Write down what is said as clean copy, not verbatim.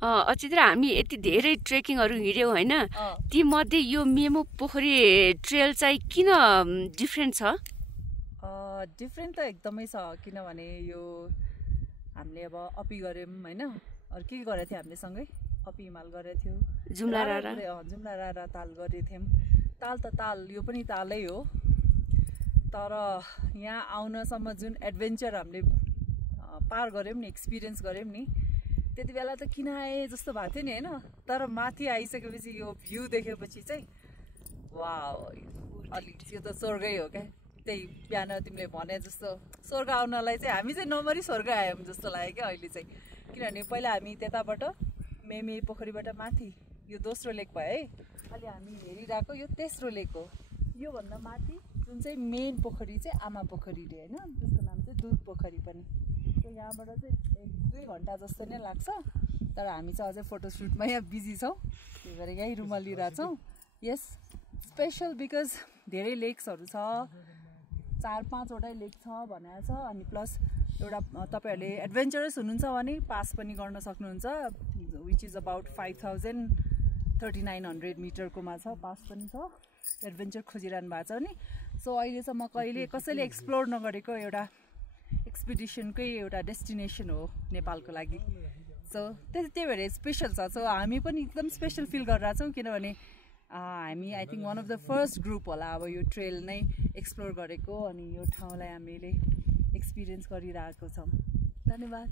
अचित्र हामी यति धेरै ट्रेकिङहरू हिँड्यौँ होइन, ती मध्ये यो मेमो पोखरी ट्रेल चाहिँ किन डिफ्रेन्ट छ? डिफ्रेन्ट त एकदमै छ, किनभने यो हामीले अब अपी गऱ्यौँ होइन, अरू के गरेको थियो हामीले सँगै अपी हिमाल गरेको थियो, जुम्ला रारा ताल गरेको थियौँ। ताल त ताल, यो पनि तालै हो, तर यहाँ आउनसम्म जुन एडभेन्चर हामीले पार गऱ्यौँ नि, एक्सपिरियन्स गऱ्यौँ नि, त्यति बेला त किन आए जस्तो भएको थियो नि होइन, तर माथि आइसकेपछि यो भ्यू देखेपछि चाहिँ वाउ, अलिक यो त स्वर्गै हो क्या। त्यही बिहान तिमीले भने जस्तो स्वर्ग आउनलाई चाहिँ हामी चाहिँ नमरी स्वर्ग आयौँ जस्तो लाग्यो क्या अहिले चाहिँ, किनभने पहिला हामी त्यताबाट मेमे पोखरीबाट माथि यो दोस्रो लेक भयो है, अहिले हामी हेरिरहेको यो तेस्रो लेक हो। योभन्दा माथि जुन चाहिँ मेन पोखरी चाहिँ आमा पोखरी रे होइन, त्यसको नाम चाहिँ दुध पोखरी पनि। यहाँबाट चाहिँ 1-2 घन्टा जस्तो नै लाग्छ, तर हामी चाहिँ अझै फोटोसुटमा यहाँ बिजी छौँ, त्यही भएर यहीँ रुम लिइरहेछौँ। यस स्पेसल बिकज धेरै लेक्सहरू छ, 4-5वटै लेक छ भनेको छ, अनि प्लस एउटा तपाईँहरूले एडभेन्चरस हुनुहुन्छ भने पास पनि गर्न सक्नुहुन्छ, विच इज अबाउट 5300 मिटरकोमा छ, पास पनि छ। एडभेन्चर खोजिरहनु भएको छ नि, सो अहिलेसम्म कहिले कसैले एक्सप्लोर नगरेको एउटा एक्सपिडिसनकै एउटा डेस्टिनेसन हो नेपालको लागि, सो त्यही भएर स्पेसल छ। सो हामी पनि एकदम स्पेसल फिल गरिरहेको छौँ, किनभने हामी I think one of the first group होला अब यो ट्रेल नै एक्सप्लोर गरेको, अनि यो ठाउँलाई हामीले एक्सपिरियन्स गरिरहेको छौँ। धन्यवाद।